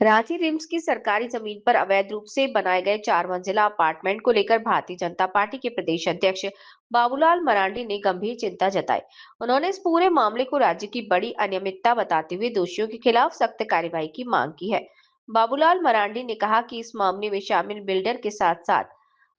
Ranchi RIMS की सरकारी जमीन पर अवैध रूप से बनाए गए 4 मंजिला अपार्टमेंट को लेकर भारतीय जनता पार्टी के प्रदेश अध्यक्ष बाबूलाल मरांडी ने गंभीर चिंता जताई। उन्होंने इस पूरे मामले को राज्य की बड़ी अनियमितता बताते हुए दोषियों के खिलाफ सख्त कार्रवाई की मांग की है। बाबूलाल मरांडी ने कहा कि इस मामले में शामिल बिल्डर के साथ साथ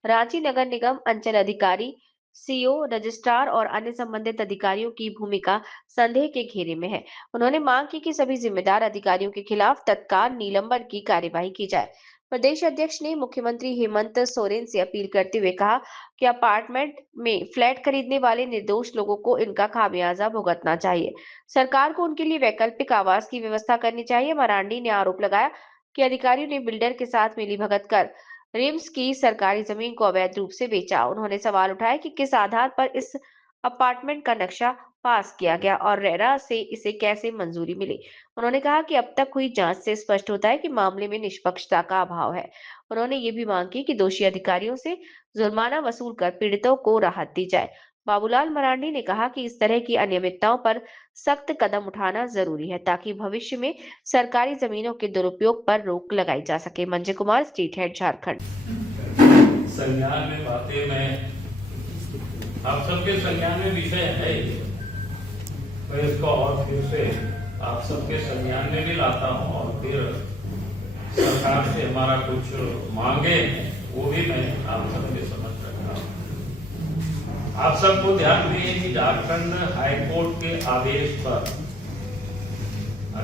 रांची नगर निगम अंचल अधिकारी, सीओ, रजिस्ट्रार और अन्य संबंधित अधिकारियों की भूमिका संदेह के घेरे में है। उन्होंने मांग की कि सभी जिम्मेदार अधिकारियों के खिलाफ तत्काल निलंबन की कार्यवाही की जाए। प्रदेश अध्यक्ष ने मुख्यमंत्री हेमंत सोरेन से अपील करते हुए कहा कि अपार्टमेंट में फ्लैट खरीदने वाले निर्दोष लोगों को इनका खामियाजा भुगतना चाहिए। सरकार को उनके लिए वैकल्पिक आवास की व्यवस्था करनी चाहिए। मरांडी ने आरोप लगाया कि अधिकारियों ने बिल्डर के साथ मिलीभगत कर रिम्स की सरकारी जमीन को अवैध रूप से बेचा। उन्होंने सवाल उठाया कि किस आधार पर इस अपार्टमेंट का नक्शा पास किया गया और रेरा से इसे कैसे मंजूरी मिली। उन्होंने कहा कि अब तक हुई जांच से स्पष्ट होता है कि मामले में निष्पक्षता का अभाव है। उन्होंने ये भी मांग की कि दोषी अधिकारियों से जुर्माना वसूल कर पीड़ितों को राहत दी जाए। बाबूलाल मरांडी ने कहा कि इस तरह की अनियमितताओं पर सख्त कदम उठाना जरूरी है ताकि भविष्य में सरकारी जमीनों के दुरुपयोग पर रोक लगाई जा सके। Manjay Kumar, state head, Jharkhand. संज्ञान में बातें मैं आप सबके संज्ञान में विषय है, मैं इसको और फिर से आप सबके संज्ञान में भी लाता हूँ और फिर सरकार से हमारा कुछ मांगे वो भी मैं आप सबके समझ रखता हूँ। आप सबको ध्यान दिए कि झारखंड हाईकोर्ट के आदेश पर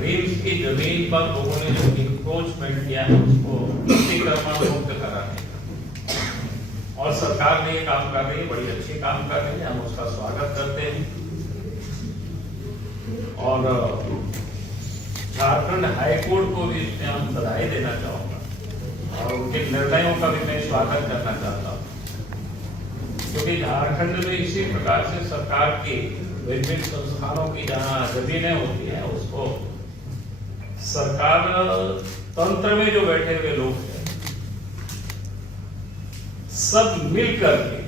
रिम्स की जमीन पर लोगों ने जो इंक्रोचमेंट किया है उसको अतिक्रमण मुक्त करा है और सरकार ने ये काम कर रही है, बड़ी अच्छी काम कर रही है, हम उसका स्वागत करते हैं। और झारखंड हाईकोर्ट को भी इसमें हम बधाई देना चाहूंगा और उनके निर्णयों का भी मैं स्वागत करना चाहता हूँ, क्योंकि झारखंड में इसी प्रकार से सरकार की विभिन्न संस्थानों की जहाँ जमीनें होती है उसको सरकार तंत्र में जो बैठे हुए लोग हैं सब मिलकर के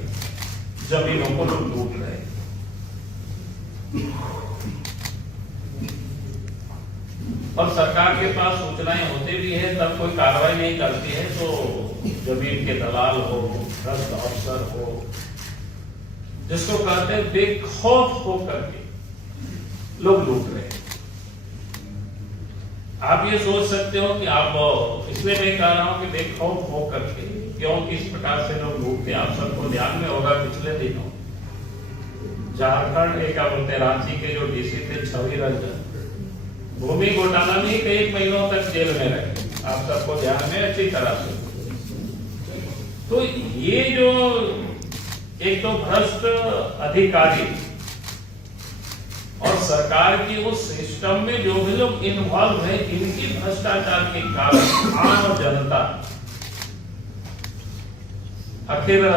जमीनों को लोग लूट रहे हैं। और सरकार के पास सूचनाएं होते भी है तब कोई कार्रवाई नहीं करती है, तो जमीन के दलाल हो, भ्रष्ट अफसर हो, जिसको कहते हैं बेखौफ होकर के लोग लूट रहे हैं। आप ये सोच सकते हो कि आप, इसलिए मैं कह रहा हूं कि बेखौफ होकर के क्यों किस प्रकार से लोग लूटते। आप सबको ध्यान में होगा पिछले दिनों झारखंड क्या बोलते हैं रांची के जो डीसी थे छवि रंजन भूमि घोटाला में कई महीनों तक जेल में रहे, आप सबको ध्यान में अच्छी तरह से। तो ये जो एक तो भ्रष्ट अधिकारी और सरकार की उस सिस्टम में जो भी लोग इन्वॉल्व है, इनकी भ्रष्टाचार के कारण आम जनता आखिर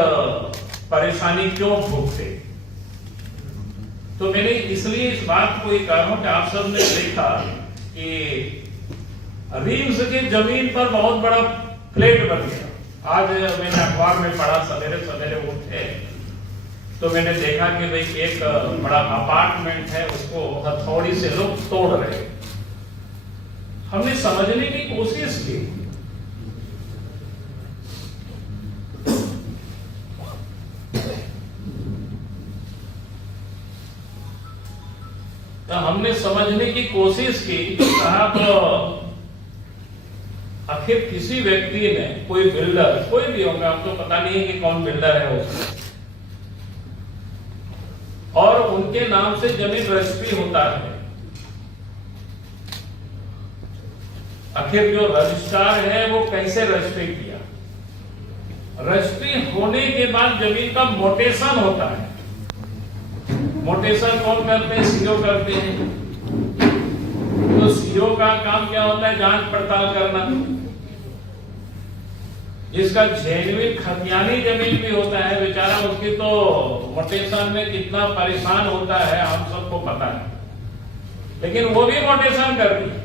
परेशानी क्यों भोगते। तो मैंने इसलिए इस बात को कह रहा हूं कि आप सबने देखा कि रिम्स की जमीन पर बहुत बड़ा फ्लैट बन गया। आज मैंने अखबार में पढ़ा, सवेरे सवेरे उठे तो मैंने देखा कि भाई एक बड़ा अपार्टमेंट है, उसको हथौड़ी से लोग तोड़ रहे। हमने समझने की कोशिश की, तो हमने समझने की कोशिश की कि साहब आखिर किसी व्यक्ति ने, कोई बिल्डर, कोई भी होगा, हमको पता नहीं है कि कौन बिल्डर है उसका, और उनके नाम से जमीन रजिस्ट्री होता है। आखिर जो रजिस्ट्रार है वो कैसे रजिस्ट्री किया? रजिस्ट्री होने के बाद जमीन का मोटेशन होता है। मोटेशन कौन करते हैं? सीओ करते हैं। तो सीओ का काम क्या होता है? जांच पड़ताल करना। जिसका जेन्युइन खतियानी जमीन भी होता है बेचारा, उसकी तो मोटेशन में कितना परेशान होता है हम सबको पता है, लेकिन वो भी मोटेशन करती है।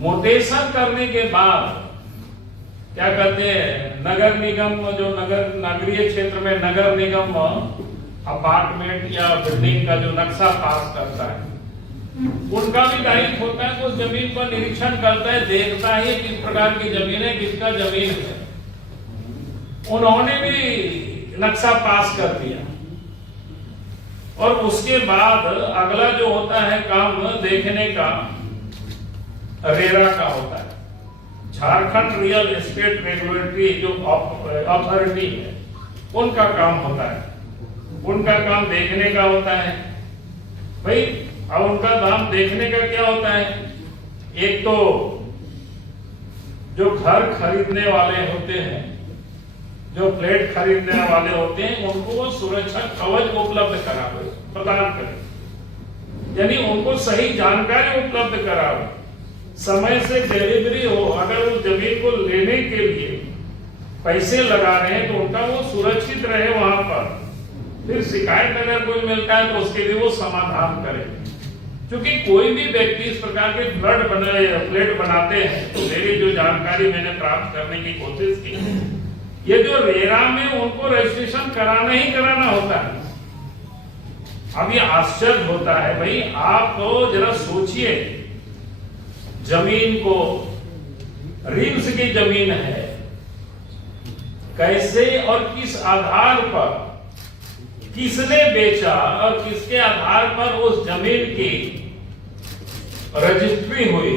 मोटेशन करने के बाद क्या कहते हैं, नगर निगम, जो नगर नगरीय क्षेत्र में नगर निगम अपार्टमेंट या बिल्डिंग का जो नक्शा पास करता है, उनका भी दायित्व होता है। उस जमीन पर निरीक्षण करता है, देखता है किस प्रकार की जमीन है, किसका जमीन है। उन्होंने भी नक्शा पास कर दिया और उसके बाद अगला जो होता है काम देखने का, रेरा का होता है, झारखंड रियल एस्टेट रेगुलेटरी जो अथॉरिटी है, उनका काम होता है। उनका काम देखने का होता है भाई। अब उनका काम देखने का क्या होता है, एक तो जो घर खरीदने वाले होते हैं, जो फ्लैट खरीदने वाले होते हैं, उनको वो सुरक्षा कवच उपलब्ध करावे, प्रदान करे, यानी उनको सही जानकारी उपलब्ध करावे, समय से डिलीवरी हो। अगर उस जमीन को लेने के लिए पैसे लगा रहे हैं तो उनका वो सुरक्षित रहे वहां पर। फिर शिकायत अगर कोई मिलता है तो उसके लिए वो समाधान करे। क्योंकि कोई भी व्यक्ति इस प्रकार के फ्लैट बनाते हैं तो मेरी जो जानकारी मैंने प्राप्त करने की कोशिश की, ये जो रेरा में उनको रजिस्ट्रेशन कराना ही कराना होता है। अब ये आश्चर्य होता है भाई, आप तो जरा सोचिए, जमीन को रिम्स की जमीन है, कैसे और किस आधार पर, किसने बेचा और किसके आधार पर उस जमीन की रजिस्ट्री हुई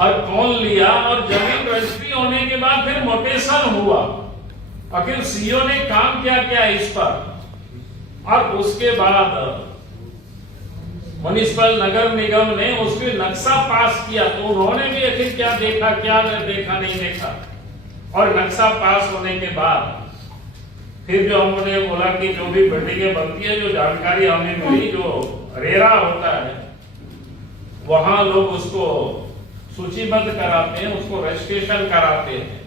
और कौन लिया, और जमीन रजिस्ट्री होने के बाद फिर मोटेशन हुआ, आखिर सीओ ने काम क्या किया इस पर, और उसके बाद म्युनिसिपल नगर निगम ने उसके नक्शा पास किया, तो उन्होंने भी आखिर क्या देखा, क्या देखा, नहीं देखा। और नक्शा पास होने के बाद फिर जो हमने बोला कि जो भी बिल्डिंगें बनती है, जो जानकारी हमें मिली, जो रेरा होता है वहां लोग उसको सूचीबद्ध कराते हैं, उसको रजिस्ट्रेशन कराते हैं,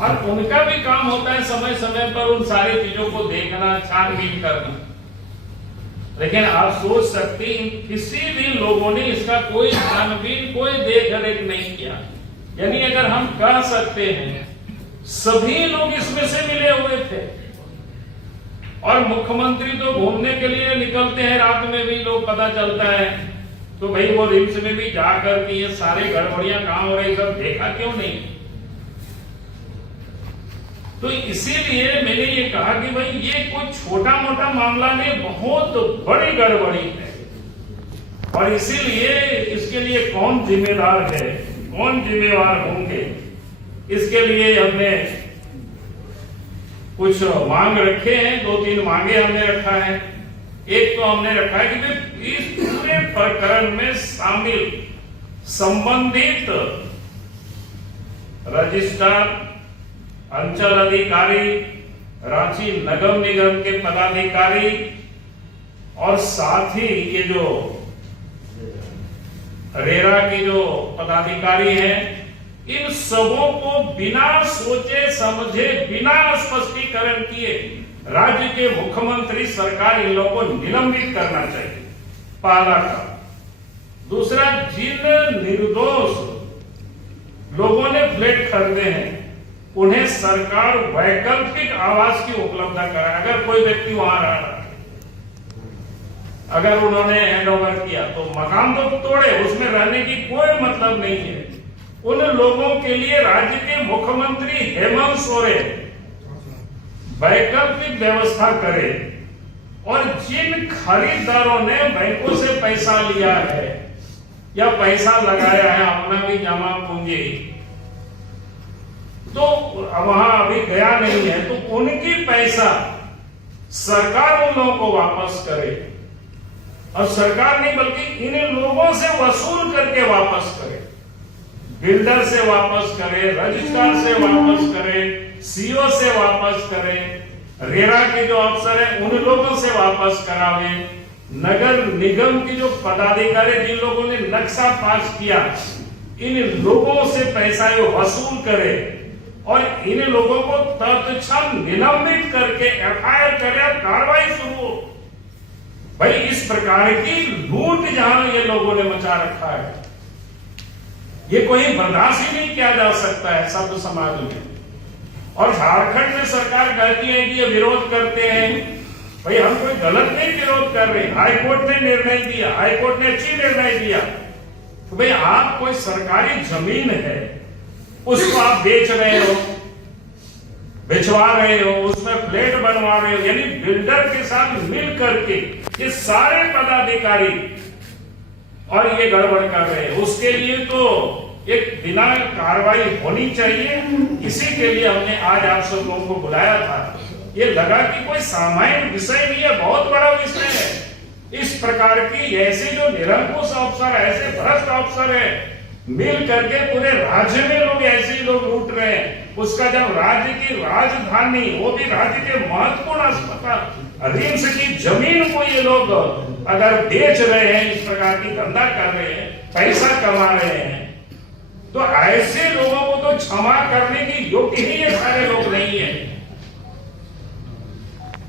और उनका भी काम होता है समय समय पर उन सारी चीजों को देखना, छानबीन करना। लेकिन आप सोच सकते हैं, किसी भी लोगों ने इसका कोई छानबीन, कोई देख रेख नहीं किया। यानी अगर हम कह सकते हैं सभी लोग इसमें से मिले हुए थे, और मुख्यमंत्री तो घूमने के लिए निकलते हैं, रात में भी लोग पता चलता है, तो भाई वो रिम्स में भी जाकर के ये सारे गड़बड़ियां काम हो रही, सब देखा क्यों नहीं। तो इसीलिए मैंने ये कहा कि भाई ये कोई छोटा मोटा मामला नहीं, बहुत बड़ी गड़बड़ी है, और इसीलिए इसके लिए कौन जिम्मेदार है, कौन जिम्मेवार होंगे, इसके लिए हमने कुछ मांग रखे हैं। 2-3 मांगे हमने रखा है। एक तो हमने रखा है कि इस पूरे प्रकरण में शामिल संबंधित रजिस्ट्रार, अंचल अधिकारी, रांची नगर निगम के पदाधिकारी, और साथ ही ये जो रेरा की जो पदाधिकारी हैं, इन सबों को बिना सोचे समझे, बिना स्पष्टीकरण किए राज्य के मुख्यमंत्री, सरकार इन लोगों को निलंबित करना चाहिए, पहला काम। दूसरा, जिन निर्दोष लोगों ने फ्लैट खरीदे हैं उन्हें सरकार वैकल्पिक आवास की उपलब्धता कराए। अगर कोई व्यक्ति वहां रह रहा है, अगर उन्होंने हैंड ओवर किया तो मकान तो तोड़े, उसमें रहने की कोई मतलब नहीं है। उन लोगों के लिए राज्य के मुख्यमंत्री हेमंत सोरेन वैकल्पिक व्यवस्था करे, और जिन खरीदारों ने बैंकों से पैसा लिया है या पैसा लगाया है, अपना भी जमा पूंजी, तो वहां अभी गया नहीं है, तो उनकी पैसा सरकार उन लोगों को वापस करे, और सरकार नहीं बल्कि इन लोगों से वसूल करके वापस करे, बिल्डर से वापस करे, रजिस्ट्रार से वापस करे, सीओ से वापस करे, रेरा के जो अफसर है उन लोगों से वापस करावे, नगर निगम की जो पदाधिकारी जिन लोगों ने नक्शा पास किया, इन लोगों से पैसा वसूल करे, और इन लोगों को तत्क्षण निलंबित करके एफआईआर करे, कार्रवाई शुरू हो। भाई इस प्रकार की लूट जहां ये लोगों ने मचा रखा है, ये कोई बर्दाश्त ही नहीं किया जा सकता है शब्द समाज में। और झारखंड में सरकार कहती है कि ये विरोध करते हैं, भाई हम कोई गलत नहीं विरोध कर रहे, हाईकोर्ट ने निर्णय दिया, हाईकोर्ट ने अच्छी निर्णय दिया। तो भाई आप कोई सरकारी जमीन है उसको आप बेच रहे हो, बेचवा रहे हो, उसमें फ्लैट बनवा रहे हो, यानी बिल्डर के साथ मिल करके ये सारे पदाधिकारी और ये गड़बड़ कर रहे हैं। उसके लिए तो एक बिना कार्रवाई होनी चाहिए। इसी के लिए हमने आज आप सब लोगों को बुलाया था। ये लगा कि कोई सामान्य विषय नहीं है, बहुत बड़ा विषय है। इस प्रकार की ऐसे जो निरंकुश अफसर, ऐसे भ्रष्ट अफसर है, मिल करके पूरे राज्य में लोग ऐसे ही लोग लूट रहे हैं। उसका जब राज्य की राजधानी, वो भी राज्य के महत्वपूर्ण अस्पताल रिम्स की जमीन को ये लोग अगर बेच रहे हैं, इस प्रकार की धंधा कर रहे हैं, पैसा कमा रहे हैं, तो ऐसे लोगों को तो क्षमा करने की योग्य ही ये सारे लोग नहीं है।